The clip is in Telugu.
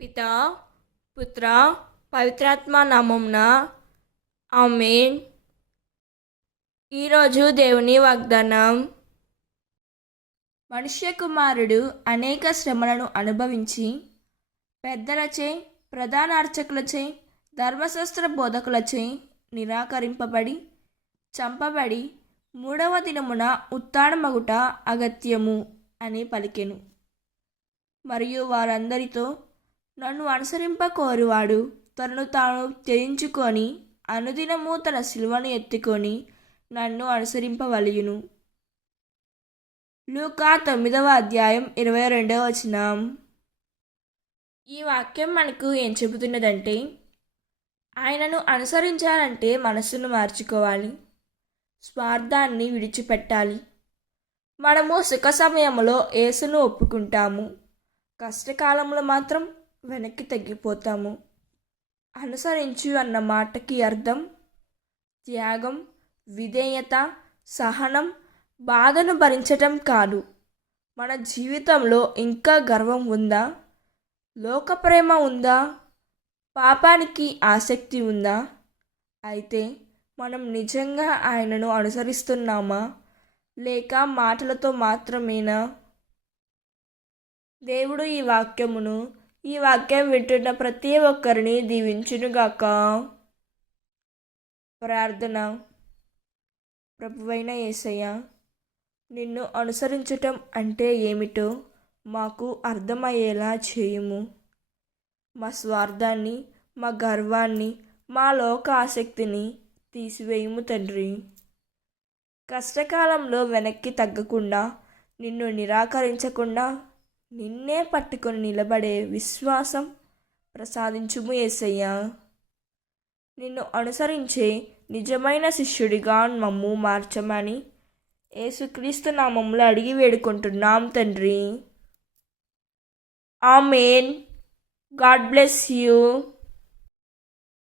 పిత పుత్ర పవిత్రాత్మ నామంన ఆమెన్. ఈరోజు దేవుని వాగ్దానం. మనుష్య కుమారుడు అనేక శ్రమలను అనుభవించి పెద్దలచే ప్రధాన అర్చకులచే ధర్మశాస్త్ర బోధకులచే నిరాకరింపబడి చంపబడి మూడవ దినమున ఉత్తానమగుట అగత్యము అని పలికెను. మరియు వారందరితో నన్ను అనుసరింప కోరువాడు తనను తాను త్యజించుకొని అనుదినము తన శిలువను ఎత్తుకొని నన్ను అనుసరింపవలయును. లూకా తొమ్మిదవ అధ్యాయం ఇరవై రెండవ వచనం. ఈ వాక్యం మనకు ఏం చెబుతున్నదంటే ఆయనను అనుసరించాలంటే మనస్సును మార్చుకోవాలి స్వార్థాన్ని విడిచిపెట్టాలి. మనము సుఖ సమయంలో యేసును ఒప్పుకుంటాము. కష్టకాలంలో మాత్రం వెనక్కి తగ్గిపోతాము. అనుసరించు అన్న మాటకి అర్థం త్యాగం విధేయత సహనం బాధను భరించటం కాదు. మన జీవితంలో ఇంకా గర్వం ఉందా? లోక ప్రేమ ఉందా? పాపానికి ఆసక్తి ఉందా? అయితే మనం నిజంగా ఆయనను అనుసరిస్తున్నామా? లేక మాటలతో మాత్రమేనా? దేవుడు ఈ వాక్యమును ఈ వాక్యం వింటున్న ప్రతి ఒక్కరిని దీవించునుగాక. ప్రార్థన. ప్రభువైన యేసయ్య నిన్ను అనుసరించటం అంటే ఏమిటో మాకు అర్థమయ్యేలా చేయుము. మా స్వార్థాన్ని మా గర్వాన్ని మా లోక ఆసక్తిని తీసివేయుము తండ్రి. కష్టకాలంలో వెనక్కి తగ్గకుండా నిన్ను నిరాకరించకుండా నిన్నే పట్టుకొని నిలబడే విశ్వాసం ప్రసాదించుము ఏసయ్యా. నిన్ను అనుసరించే నిజమైన శిష్యుడిగా మమ్ము మార్చమని యేసుక్రీస్తు నామంలో అడిగి వేడుకుంటున్నాం తండ్రి. ఆమెన్. God bless you.